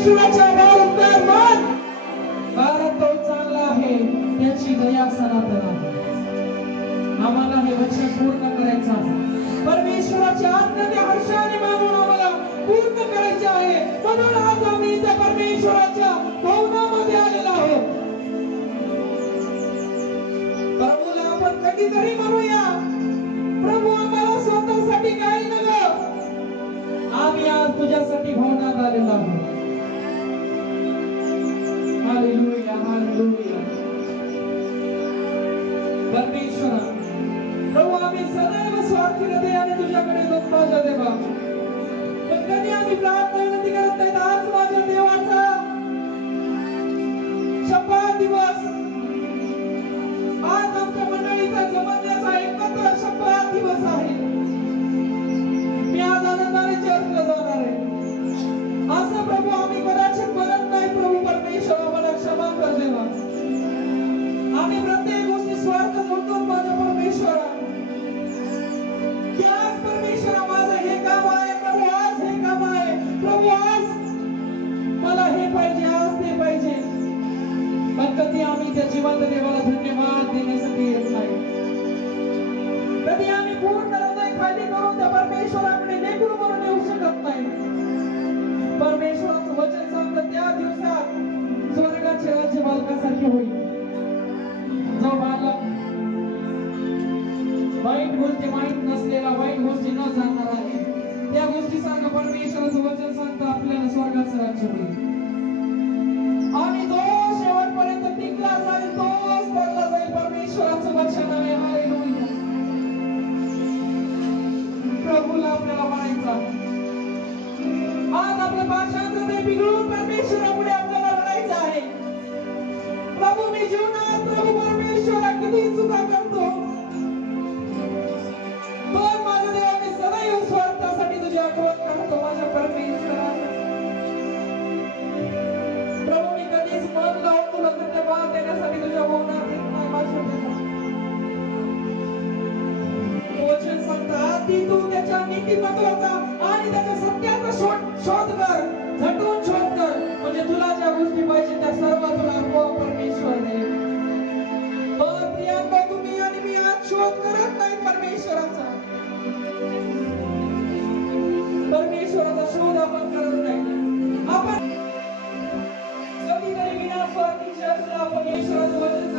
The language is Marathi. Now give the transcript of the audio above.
परमेश्वराच्या भारत तो चांगला आहे, त्याची दया सनातन आहे. आम्हाला हे वचन पूर्ण करायचं आहे. परमेश्वराच्या आज्ञेने हर्षाने मानून आम्हाला पूर्ण करायचे आहे. म्हणून आज आम्ही त्या परमेश्वराच्या भवनामध्ये आलेलो आहोत. प्रभूला आपण कधीतरी म्हणूया, प्रभू आम्हाला स्वतःसाठी काही नव्हे, आम्ही आज तुझ्यासाठी भवनात आलेलो आहोत. Hallelujah, hallelujah. परमेश्वरा प्रभू, आम्ही सदैव स्वार्थी हृदयाने तुझ्याकडे जातो माझ्या देवा. पण कधी आम्ही प्रार्थना विनंती करत नाही. आज माझ्या देवाचा शपथ दिवस, आज आमच्या मंडळीचा जमण्याचा एकत्र शपथ दिवस आहे. मी आज आनंदाने चर्चला जाणार आहे. असं प्रभू आम्ही कदाचित म्हणत नाही. प्रभू परमेश्वर आम्हाला क्षमा कर देवा. आम्ही प्रत्येक गोष्टी स्वार्थ म्हणतो माझ्या परमेश्वरा. की आज परमेश्वरा माझं हे काम आहे, प्रभू आज हे काम आहे, प्रभू आज मला हे पाहिजे, आज ते पाहिजे. पण कधी आम्ही त्या जिवंत देवाला धन्यवाद देण्यासाठी येत नाही. कधी आम्ही पूर्ण हृदय खाली करून त्या परमेश्वराकडे लेकरू म्हणून येऊ शकत नाही. परमेश्वराचं वचन सांगतं त्या दिवसात स्वर्गाचे राज्य बालकासारखे होईल. जो बालक वाईट गोष्टी माहित नसलेला, वाईट गोष्टी न जाणणार आहे, त्या गोष्टी सांगा परमेश्वराचं वचन सांगतं आपल्याला स्वर्गाचं राज्य होईल. आणि जो शेवटपर्यंत टिकला जाईल तोच पडला जाईल. परमेश्वराचं वचन आहे. हालेलुया. प्रभूला आपल्याला म्हणायचं, आज आपल्या भाषांचं ते बिघडून परमेश्वरापुढे आपल्याला लढायचं आहे. प्रभू मी जीवनात प्रभू परमेश्वरा किती चुका करतो, पण माझ्या देवा मी सदैव स्वार्थासाठी तुझी आठवण करतो माझ्या परमेश्वरा. प्रभू मी कधीच मन लावून तुला धन्यवाद देण्यासाठी तुझ्या भवनात येत नाही माझ्या देवा. वचन सांगता आधी तू त्याच्या नीतिमत्वाचा आणि त्याच्या सत्याचा शोध कर, झटून शोध कर, म्हणजे तुला ज्या गोष्टी पाहिजे त्या सर्व तुला परमेश्वर देईल. प्रियांका तुम्ही आणि मी आज शोध करत नाही परमेश्वराचा. परमेश्वराचा शोध आपण करत नाही. आपण कधीतरी विना स्वार्थी चर्चला परमेश्वराचं वचन